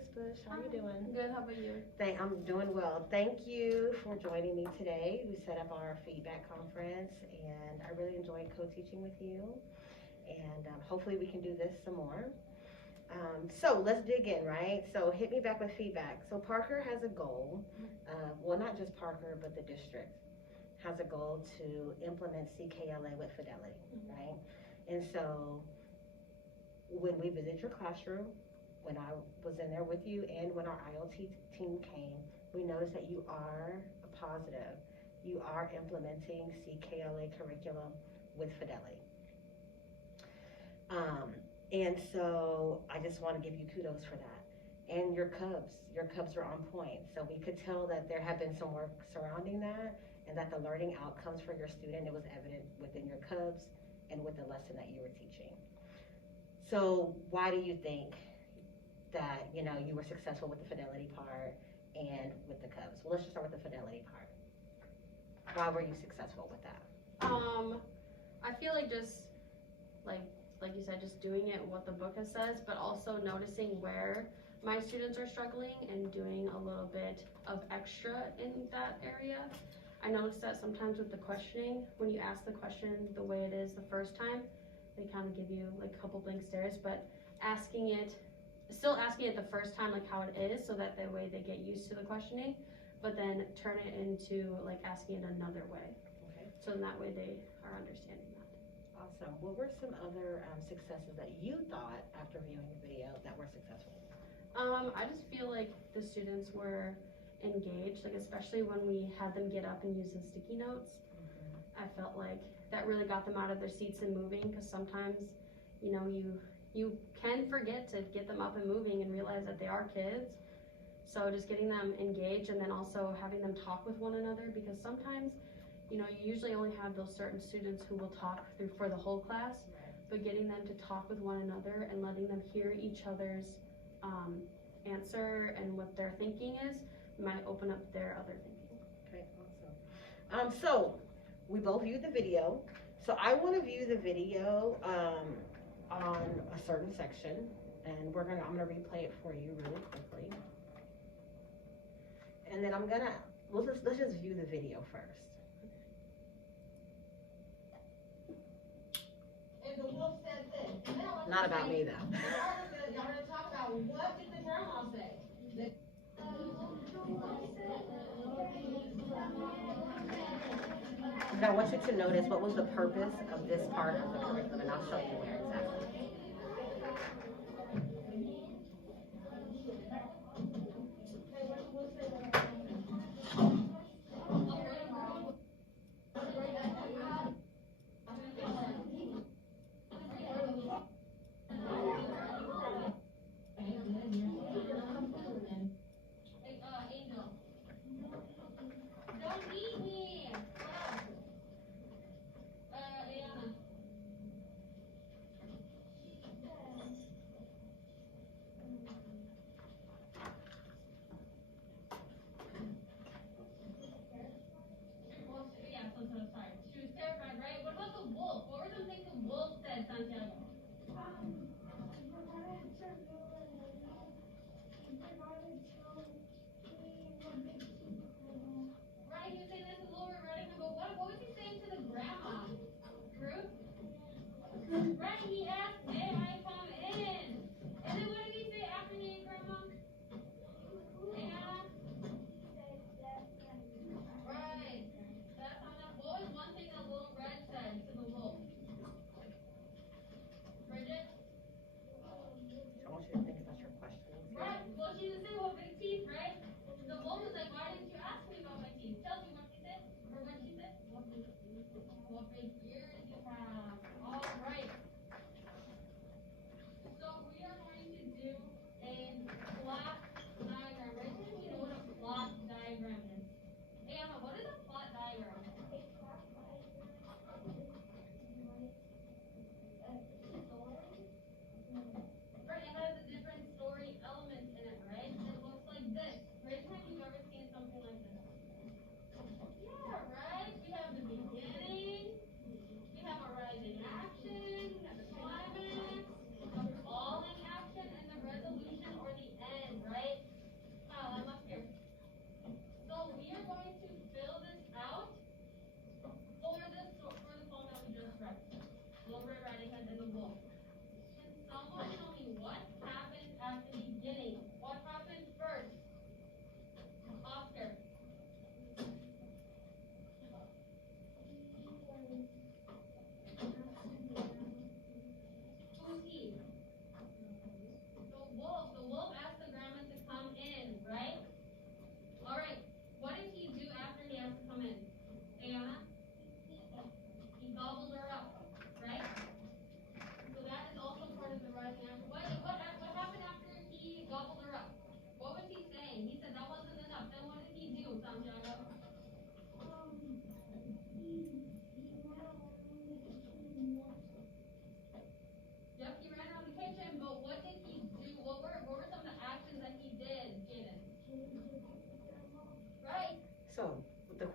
Miss Bush. How are you doing? Good, how about you? I'm doing well. Thank you for joining me today. We set up our feedback conference, and I really enjoyed co-teaching with you. And hopefully we can do this some more. So let's dig in, right? So hit me back with feedback. So Parker has a goal, well, not just Parker, but the district has a goal to implement CKLA with fidelity, right? And so when we visit your classroom, when I was in there with you, and when our IoT team came, we noticed that you are positive. You are implementing CKLA curriculum with fidelity. And so I just want to give you kudos for that. And your Cubs are on point. So we could tell that there had been some work surrounding that, and that the learning outcomes for your student, it was evident within your Cubs and with the lesson that you were teaching. So why do you think that you were successful with the fidelity part and with the Cubs? Well, let's just start with the fidelity part. Why were you successful with that? I feel like just like you said, just doing it what the book has says, but also noticing where my students are struggling and doing a little bit of extra in that area. I noticed that sometimes with the questioning, when you ask the question the way it is the first time, they kind of give you like a couple blank stares, but still asking it the first time like how it is, so that way they get used to the questioning, but then turn it into like asking it another way. Okay. So in that way they are understanding that. Awesome. What were some other successes that you thought after viewing the video that were successful? I just feel like the students were engaged, like especially when we had them get up and use the sticky notes. I felt like that really got them out of their seats and moving, because sometimes you can forget to get them up and moving and realize that they are kids. So just getting them engaged, and then also having them talk with one another, because sometimes you usually only have those certain students who will talk through for the whole class, but getting them to talk with one another and letting them hear each other's answer and what their thinking is might open up their other thinking. Okay, awesome. So we both viewed the video. So I want to view the video on a certain section, and I'm gonna replay it for you really quickly. And then let's just view the video first. And the wolf said this. Not about me though. Y'all gonna talk about what did the grandma say? And I want you to notice what was the purpose of this part of the curriculum, and I'll show you where exactly.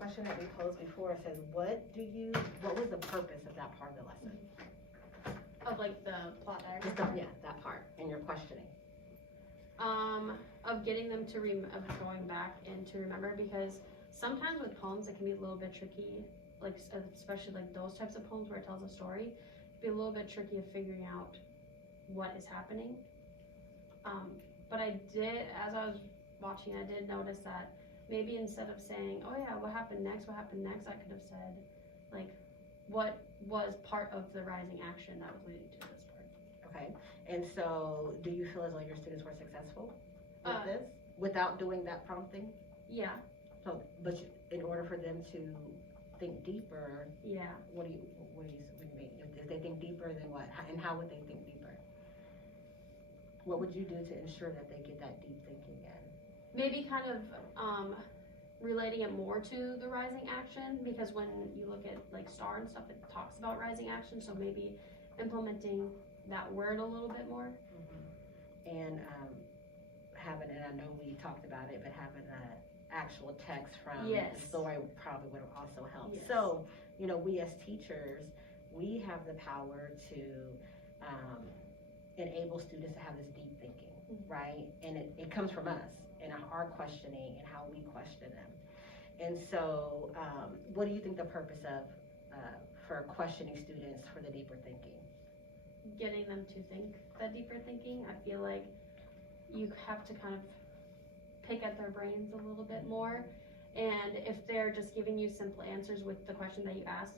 question that we posed before. It says, what was the purpose of that part of the lesson? Of like the plot Just diagram. yeah, that part in your questioning. Of getting them to of going back and to remember, because sometimes with poems it can be a little bit tricky, like especially like those types of poems where it tells a story, it can be a little bit tricky of figuring out what is happening. But I did, as I was watching, I did notice that maybe instead of saying, oh yeah, what happened next, I could have said, like, what was part of the rising action that was leading to this part. Okay, and so do you feel as though your students were successful with Uh, this without doing that prompting? Yeah, So, but in order for them to think deeper, yeah. what do you mean? If they think deeper, then what? And how would they think deeper? What would you do to ensure that they get that deep thinking in? Maybe kind of relating it more to the rising action, because when you look at like STAR and stuff, it talks about rising action, so maybe implementing that word a little bit more. And having, and I know we talked about it, but having an actual text from Yes. the story probably would have also helped. Yes. So, you know, we as teachers, we have the power to enable students to have this deep thinking, right? And it comes from us and our questioning and how we question them. And so, what do you think the purpose of for questioning students for the deeper thinking? Getting them to think that deeper thinking. I feel like you have to kind of pick at their brains a little bit more, and if they're just giving you simple answers with the question that you asked,